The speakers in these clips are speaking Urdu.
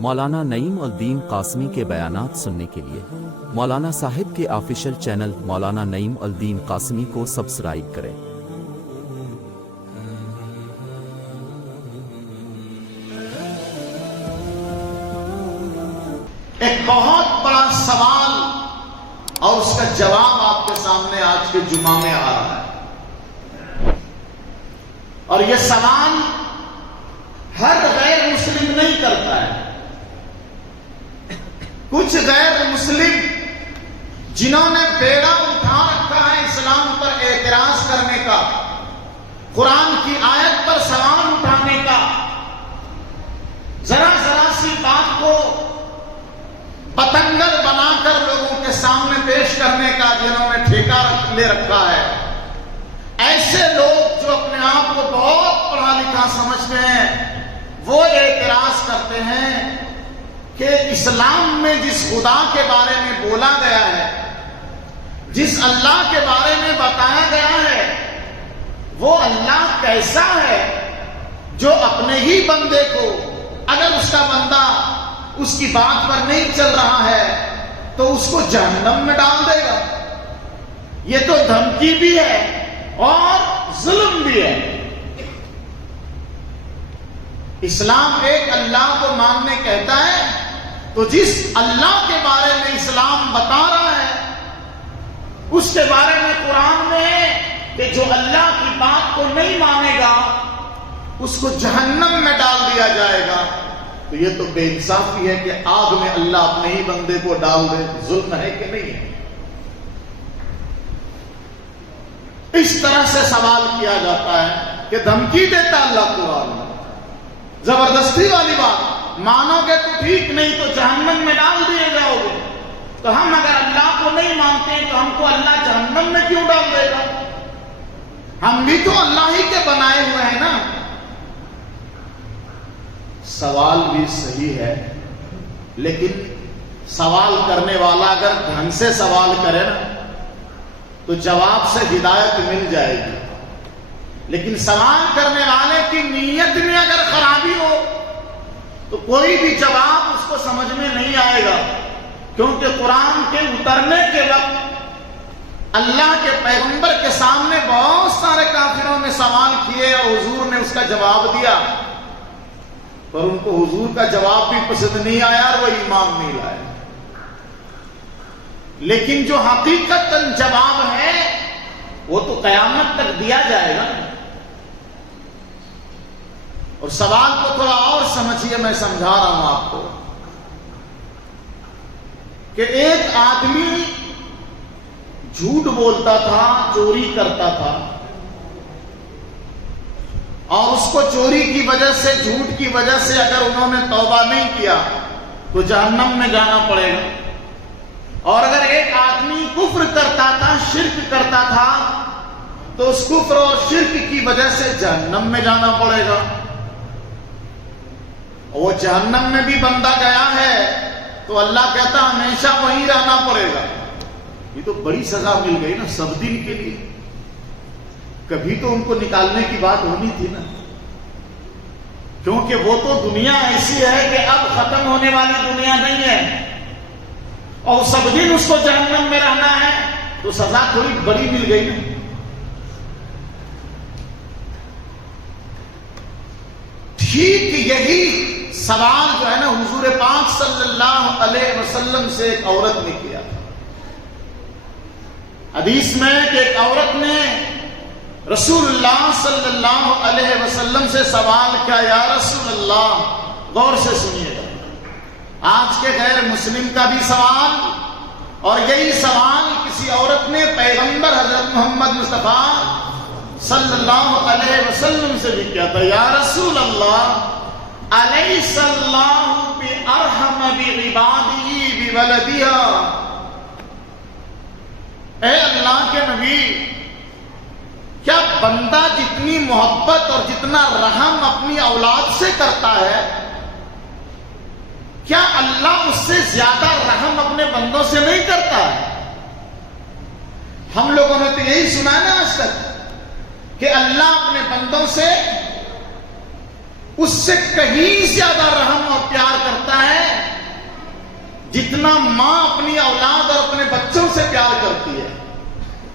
مولانا نعیم الدین قاسمی کے بیانات سننے کے لیے مولانا صاحب کے آفیشیل چینل مولانا نعیم الدین قاسمی کو سبسکرائب کریں۔ ایک بہت بڑا سوال اور اس کا جواب آپ کے سامنے آج کے جمعہ میں آ رہا ہے، اور یہ سوال ہر غیر مسلم نہیں کرتا ہے۔ کچھ غیر مسلم جنہوں نے بیڑا اٹھا رکھا ہے اسلام پر اعتراض کرنے کا، قرآن کی آیت پر سوال اٹھانے کا، ذرا ذرا سی بات کو پتنگل بنا کر لوگوں کے سامنے پیش کرنے کا جنہوں نے ٹھیکہ لے رکھا ہے، ایسے لوگ جو اپنے آپ کو بہت پڑھا لکھا سمجھتے ہیں، وہ اعتراض کرتے ہیں کہ اسلام میں جس خدا کے بارے میں بولا گیا ہے، جس اللہ کے بارے میں بتایا گیا ہے، وہ اللہ کیسا ہے جو اپنے ہی بندے کو، اگر اس کا بندہ اس کی بات پر نہیں چل رہا ہے تو اس کو جہنم میں ڈال دے گا۔ یہ تو دھمکی بھی ہے اور ظلم بھی ہے۔ اسلام ایک اللہ کو ماننے کہتا ہے، تو جس اللہ کے بارے میں اسلام بتا رہا ہے اس کے بارے میں قرآن میں ہے کہ جو اللہ کی بات کو نہیں مانے گا اس کو جہنم میں ڈال دیا جائے گا۔ تو یہ تو بے انصافی ہے کہ آگ میں اللہ اپنے ہی بندے کو ڈال دے، ظلم ہے کہ نہیں ہے؟ اس طرح سے سوال کیا جاتا ہے کہ دھمکی دیتا اللہ قرآن میں، زبردستی والی بات، مانو گے تو ٹھیک، نہیں تو جہنم میں ڈال دیے جاؤ گے۔ تو ہم اگر اللہ کو نہیں مانتے ہیں تو ہم کو اللہ جہنم میں کیوں ڈال دے گا؟ ہم بھی تو اللہ ہی کے بنائے ہوئے ہیں نا۔ سوال بھی صحیح ہے، لیکن سوال کرنے والا اگر ڈھنگ سے سوال کرے نا تو جواب سے ہدایت مل جائے گی، لیکن سوال کرنے والے کی نیت میں اگر خرابی ہو تو کوئی بھی جواب اس کو سمجھ میں نہیں آئے گا، کیونکہ قرآن کے اترنے کے وقت اللہ کے پیغمبر کے سامنے بہت سارے کافروں نے سوال کیے اور حضور نے اس کا جواب دیا، پر ان کو حضور کا جواب بھی پسند نہیں آیا اور وہ ایمان نہیں لائے۔ لیکن جو حقیقتاً جواب ہے وہ تو قیامت تک دیا جائے گا۔ اور سوال کو تھوڑا اور سمجھیے، میں سمجھا رہا ہوں آپ کو کہ ایک آدمی جھوٹ بولتا تھا، چوری کرتا تھا، اور اس کو چوری کی وجہ سے، جھوٹ کی وجہ سے اگر انہوں نے توبہ نہیں کیا تو جہنم میں جانا پڑے گا۔ اور اگر ایک آدمی کفر کرتا تھا، شرک کرتا تھا، تو اس کفر اور شرک کی وجہ سے جہنم میں جانا پڑے گا۔ وہ جہنم میں بھی بندہ گیا ہے تو اللہ کہتا ہمیشہ وہیں رہنا پڑے گا۔ یہ تو بڑی سزا مل گئی نا سب دن کے لیے، کبھی تو ان کو نکالنے کی بات ہونی تھی نا، کیونکہ وہ تو دنیا ایسی ہے کہ اب ختم ہونے والی دنیا نہیں ہے، اور سب دن اس کو جہنم میں رہنا ہے، تو سزا تھوڑی بڑی مل گئی نا۔ ٹھیک یہی سوال جو ہے نا حضور پاک صلی اللہ علیہ وسلم سے ایک عورت نے کیا تھا۔ حدیث میں کہ ایک عورت نے رسول اللہ صلی اللہ علیہ وسلم سے سوال کیا، یا رسول اللہ، غور سے سنیے گا، آج کے غیر مسلم کا بھی سوال، اور یہی سوال کسی عورت نے پیغمبر حضرت محمد مصطفیٰ صلی اللہ علیہ وسلم سے بھی کیا تھا، یا رسول اللہ، الیس اللہ بارحم بعبادہ بولدہا، اے اللہ کے نبی، کیا بندہ جتنی محبت اور جتنا رحم اپنی اولاد سے کرتا ہے، کیا اللہ اس سے زیادہ رحم اپنے بندوں سے نہیں کرتا ہے؟ ہم لوگوں نے تو یہی سنا ہے نا آج تک کہ اللہ اپنے بندوں سے اس سے کہیں زیادہ رحم اور پیار کرتا ہے جتنا ماں اپنی اولاد اور اپنے بچوں سے پیار کرتی ہے،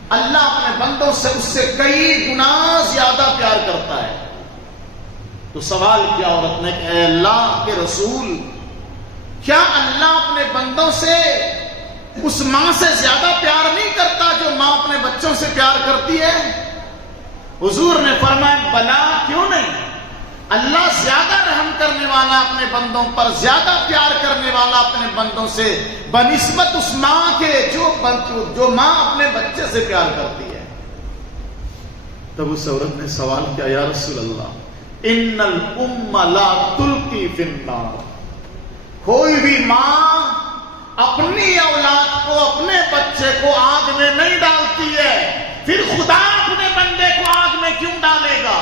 اللہ اپنے بندوں سے اس سے کئی گنا زیادہ پیار کرتا ہے۔ تو سوال کیا عورت نے کہ اے اللہ کے رسول، کیا اللہ اپنے بندوں سے اس ماں سے زیادہ پیار نہیں کرتا جو ماں اپنے بچوں سے پیار کرتی ہے؟ حضور نے فرمایا بلا، کیوں نہیں، اللہ زیادہ رحم کرنے والا اپنے بندوں پر، زیادہ پیار کرنے والا اپنے بندوں سے بنسبت اس ماں کے جو ماں اپنے بچے سے پیار کرتی ہے۔ تب اس عورت نے سوال کیا یا رسول اللہ، ان الام لا تلقی فی النار، کوئی بھی ماں اپنی اولاد کو، اپنے بچے کو آگ میں نہیں ڈالتی ہے، پھر خدا اپنے بندے کو آگ میں کیوں ڈالے گا؟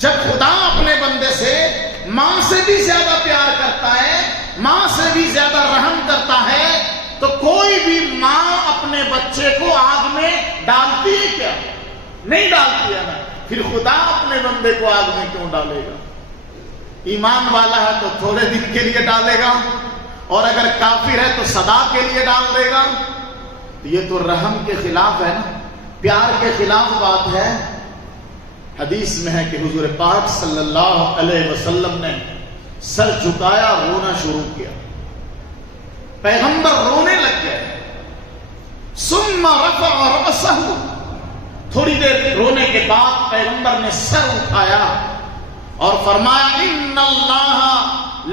جب خدا اپنے بندے سے ماں سے بھی زیادہ پیار کرتا ہے، ماں سے بھی زیادہ رحم کرتا ہے، تو کوئی بھی ماں اپنے بچے کو آگ میں ڈالتی ہے کیا؟ نہیں ڈالتی ہے نا، پھر خدا اپنے بندے کو آگ میں کیوں ڈالے گا؟ ایمان والا ہے تو تھوڑے دن کے لیے ڈالے گا، اور اگر کافر ہے تو سدا کے لیے ڈال دے گا۔ یہ تو رحم کے خلاف ہے نا، پیار کے خلاف بات ہے۔ حدیث میں ہے کہ حضور پاک صلی اللہ علیہ وسلم نے سر جھکایا، رونا شروع کیا، پیغمبر رونے لگ گئے۔ ثم رفع رأسہ، تھوڑی دیر رونے کے بعد پیغمبر نے سر اٹھایا اور فرمایا ان اللہ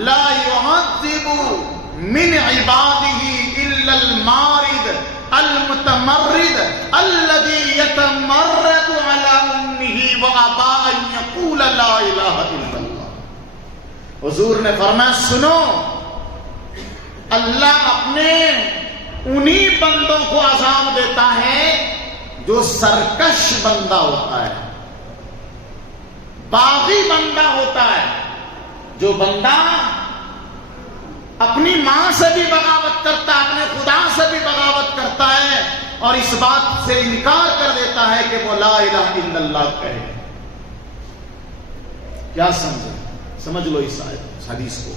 لا يعذب من عباده الا المارد المتمرد الذي يتمرد على امه وابى ان يقول لا اله الا اللہ۔ حضور نے فرمایا سنو، اللہ اپنے انہی بندوں کو عذاب دیتا ہے جو سرکش بندہ ہوتا ہے، باغی بندہ ہوتا ہے، جو بندہ اپنی ماں سے بھی بغاوت کرتا ہے، اپنے خدا سے بھی بغاوت کرتا ہے، اور اس بات سے انکار کر دیتا ہے کہ وہ لا الہ الا اللہ کہے۔ کیا سمجھ لو اس حدیث کو۔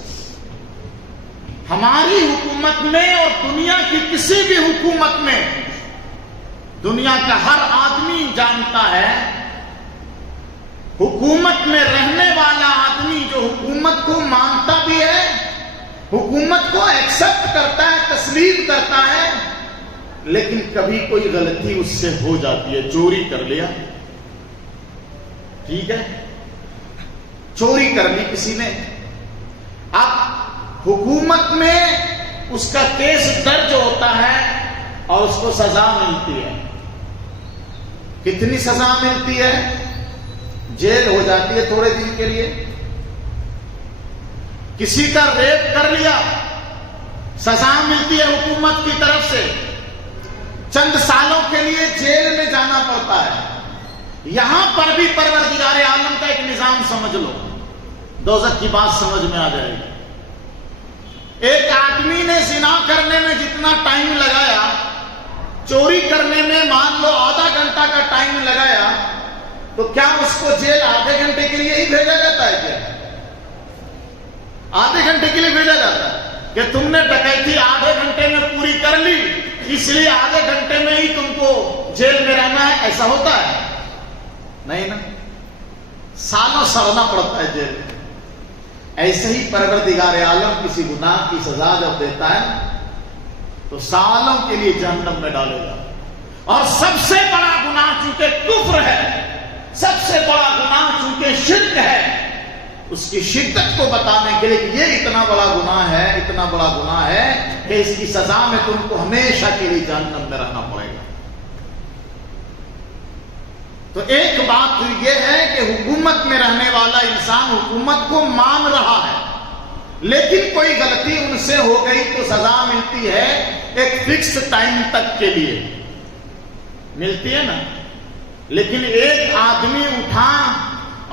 ہماری حکومت میں اور دنیا کی کسی بھی حکومت میں دنیا کا ہر آدمی جانتا ہے، حکومت میں رہنے والا آدمی جو حکومت کو مانتا بھی ہے، حکومت کو ایکسپٹ کرتا ہے، تسلیم کرتا ہے، لیکن کبھی کوئی غلطی اس سے ہو جاتی ہے، چوری کر لیا، ٹھیک ہے، چوری کر لی کسی نے، اب حکومت میں اس کا کیس درج ہوتا ہے اور اس کو سزا ملتی ہے۔ کتنی سزا ملتی ہے؟ جیل ہو جاتی ہے تھوڑے دن کے لیے۔ کسی کا ریپ کر لیا، سزا ملتی ہے حکومت کی طرف سے، چند سالوں کے لیے جیل میں جانا پڑتا ہے۔ یہاں پر بھی پروردگار عالم کا ایک نظام سمجھ لو، دوزخ کی بات سمجھ میں آ جائے گی۔ ایک آدمی نے زنا کرنے میں جتنا ٹائم لگایا، چوری کرنے میں مان لو آدھا گھنٹہ کا ٹائم لگایا، تو کیا اس کو جیل آدھے گھنٹے کے لیے ہی بھیجا جاتا ہے کیا؟ آدھے گھنٹے کے لیے بھیجا جاتا ہے کہ تم نے ڈکیتی آدھے گھنٹے میں پوری کر لی، اس لیے آدھے گھنٹے میں ہی تم کو جیل میں رہنا ہے؟ ایسا ہوتا ہے؟ نہیں نا، سالوں سڑنا پڑتا ہے جیل میں۔ ایسے ہی پروردگار عالم کسی گناہ کی سزا جب دیتا ہے تو سالوں کے لیے جہنم میں ڈالے گا۔ اور سب سے بڑا گناہ چونکہ کفر ہے، سب سے بڑا گناہ چونکہ شرک ہے، اس کی شدت کو بتانے کے لیے کہ یہ اتنا بڑا گناہ ہے، اتنا بڑا گناہ ہے کہ اس کی سزا میں تم کو ہمیشہ کے لیے جہنم میں رہنا پڑے گا۔ تو ایک بات یہ ہے کہ حکومت میں رہنے والا انسان حکومت کو مان رہا ہے، لیکن کوئی غلطی ان سے ہو گئی تو سزا ملتی ہے ایک فکس ٹائم تک کے لیے، ملتی ہے نا۔ لیکن ایک آدمی اٹھا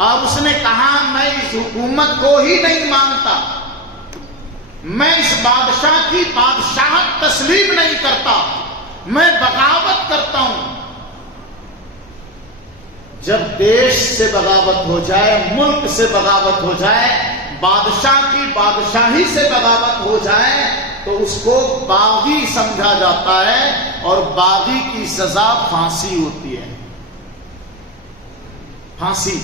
اور اس نے کہا میں اس حکومت کو ہی نہیں مانتا، میں اس بادشاہ کی بادشاہت تسلیم نہیں کرتا، میں بغاوت کرتا ہوں۔ جب دیش سے بغاوت ہو جائے، ملک سے بغاوت ہو جائے، بادشاہ کی بادشاہی سے بغاوت ہو جائے تو اس کو باغی سمجھا جاتا ہے، اور باغی کی سزا پھانسی ہوتی ہے۔ پھانسی،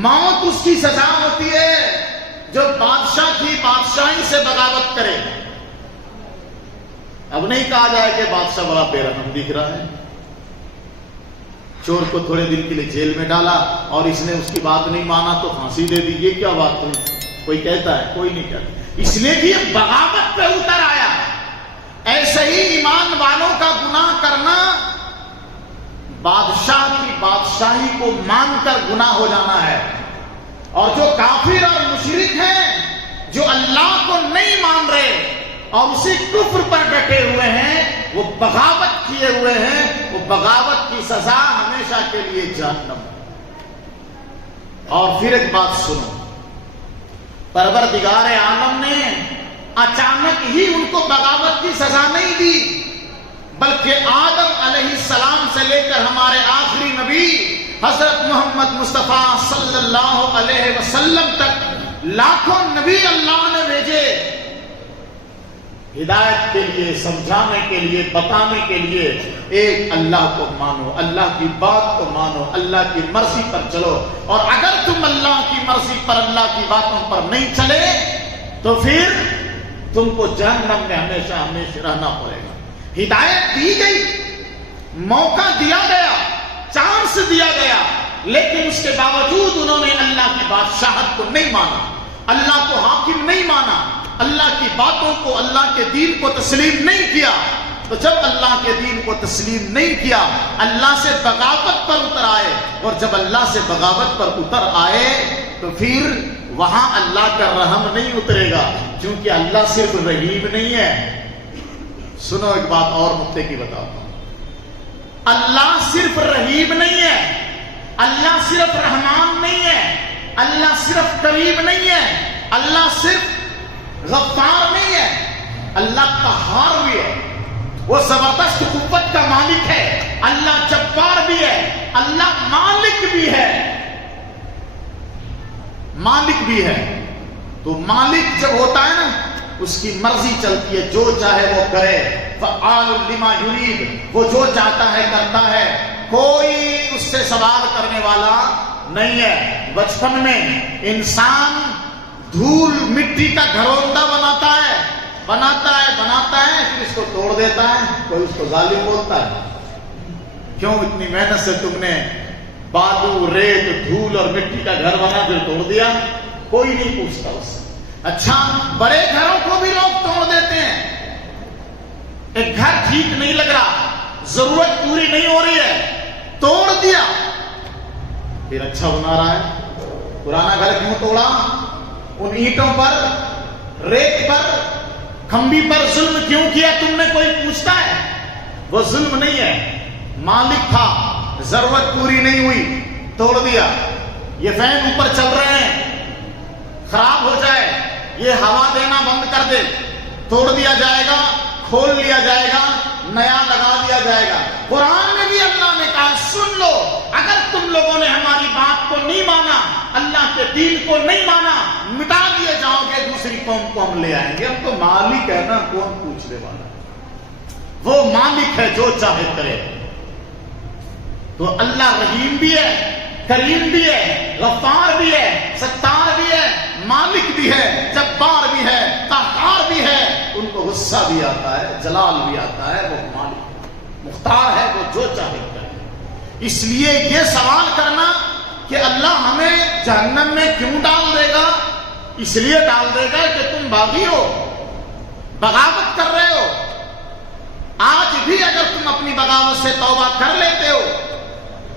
موت اس کی سزا ہوتی ہے جو بادشاہ کی بادشاہی سے بغاوت کرے۔ اب نہیں کہا جائے کہ بادشاہ بڑا بے رحم دکھ رہا ہے، چور کو تھوڑے دن کے لیے جیل میں ڈالا اور اس نے اس کی بات نہیں مانا تو پھانسی دے دی، یہ کیا بات ہوئی؟ کوئی کہتا ہے؟ کوئی نہیں کہتا، اس لیے کہ یہ بغاوت پہ اتر آیا۔ ایسے ہی ایمان والوں کا گناہ کرنا بادشاہ کی بادشاہی کو مان کر گناہ ہو جانا ہے، اور جو کافر اور مشرک ہیں، جو اللہ کو نہیں مان رہے اور اسی کفر پر ڈٹے ہوئے ہیں، وہ بغاوت کیے ہوئے ہیں، وہ بغاوت کی سزا ہمیشہ کے لیے جہنم۔ اور پھر ایک بات سنو، پروردگار عالم نے اچانک ہی ان کو بغاوت کی سزا نہیں دی، بلکہ آدم علیہ السلام سے لے کر ہمارے آخری نبی حضرت محمد مصطفیٰ صلی اللہ علیہ وسلم تک لاکھوں نبی اللہ نے بھیجے، ہدایت کے لیے، سمجھانے کے لیے، بتانے کے لیے۔ ایک اللہ کو مانو، اللہ کی بات کو مانو، اللہ کی مرضی پر چلو، اور اگر تم اللہ کی مرضی پر، اللہ کی باتوں پر نہیں چلے تو پھر تم کو جہنم میں ہمیشہ ہمیشہ رہنا پڑے گا۔ ہدایت دی گئی، موقع دیا گیا، چانس دیا گیا، لیکن اس کے باوجود انہوں نے اللہ کی بادشاہت کو نہیں مانا، اللہ کو حاکم نہیں مانا، اللہ کی باتوں کو، اللہ کے دین کو تسلیم نہیں کیا۔ تو جب اللہ کے دین کو تسلیم نہیں کیا، اللہ سے بغاوت پر اتر آئے، اور جب اللہ سے بغاوت پر اتر آئے تو پھر وہاں اللہ کا رحم نہیں اترے گا، کیونکہ اللہ صرف رحیم نہیں ہے۔ سنو ایک بات اور نقطے کی بتاتا ہوں، اللہ صرف رحیم نہیں ہے، اللہ صرف رحمان نہیں ہے، اللہ صرف کریم نہیں ہے، اللہ صرف غفار نہیں ہے، اللہ قہار بھی ہے، وہ زبردست قوت کا مالک ہے، اللہ جبار بھی ہے، اللہ مالک بھی ہے، مالک بھی ہے۔ تو مالک جب ہوتا ہے نا، اس کی مرضی چلتی ہے، جو چاہے وہ کرے، فعال لما یرید، وہ جو چاہتا ہے کرتا ہے، کوئی اس سے سوال کرنے والا نہیں ہے۔ بچپن میں انسان دھول مٹی کا گھروندا بناتا ہے، پھر اس کو توڑ دیتا ہے، کوئی اس کو ظالم بولتا ہے؟ کیوں اتنی محنت سے تم نے بالو، ریت، دھول اور مٹی کا گھر بنا پھر توڑ دیا؟ کوئی نہیں پوچھتا اس سے۔ اچھا، بڑے گھروں کو بھی لوگ توڑ دیتے ہیں، ایک گھر ٹھیک نہیں لگ رہا، ضرورت پوری نہیں ہو رہی ہے، توڑ دیا، پھر اچھا بنا رہا ہے۔ پرانا گھر کیوں توڑا؟ ان اینٹوں پر، ریت پر، کھمبی پر ظلم کیوں کیا تم نے؟ کوئی پوچھتا ہے؟ وہ ظلم نہیں ہے، مالک تھا، ضرورت پوری نہیں ہوئی، توڑ دیا۔ یہ فین اوپر چل رہے ہیں، خراب ہو جائے، یہ ہوا دینا بند کر دے، توڑ دیا جائے گا، کھول لیا جائے گا، نیا لگا دیا جائے گا۔ قرآن میں بھی اللہ نے کہا سن لو، اگر تم لوگوں نے ہماری بات کو نہیں مانا، اللہ کے دین کو نہیں مانا، مٹا دیے جاؤ گے، دوسری قوم کو ہم لے آئیں گے۔ ہم تو مالک ہے نا، کون پوچھنے والا؟ وہ مالک ہے، جو چاہے کرے۔ تو اللہ رحیم بھی ہے، کریم بھی ہے، غفار بھی ہے، ستار بھی ہے، مالک بھی ہے، جبار بھی ہے، قہار بھی ہے۔ ان کو غصہ بھی آتا ہے، جلال بھی آتا ہے، وہ مالک مختار ہے، وہ جو چاہے کرے۔ اس لیے یہ سوال کرنا کہ اللہ ہمیں جہنم میں کیوں ڈال دے گا، اس لیے ڈال دے گا کہ تم باغی ہو، بغاوت کر رہے ہو۔ آج بھی اگر تم اپنی بغاوت سے توبہ کر لیتے ہو،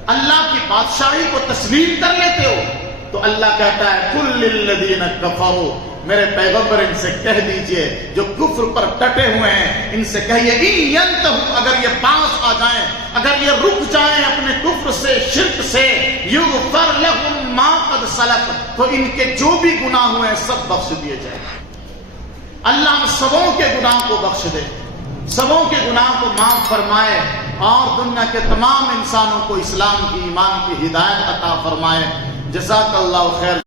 اللہ کی بادشاہی کو تسلیم کر لیتے ہو، تو اللہ کہتا ہے قُلْ لِلَّذِينَ كَفَرُوا، میرے پیغمبر ان سے کہہ دیجئے جو کفر پر ڈٹے ہوئے ہیں، ان سے کہیے اِن يَنْتَهُوا، اگر یہ باز آ جائیں، اگر یہ رک جائیں اپنے کفر سے، شرک سے، يُغْفَرْ لَهُمْ مَا قَدْ سَلَفَ، تو ان کے جو بھی گناہ ہوئے ہیں سب بخش دیے جائیں۔ اللہ ہم سبوں کے گناہ کو بخش دے، سبوں کے گناہ کو معاف فرمائے، اور دنیا کے تمام انسانوں کو اسلام کی، ایمان کی ہدایت عطا فرمائے۔ جزاک اللہ خیر۔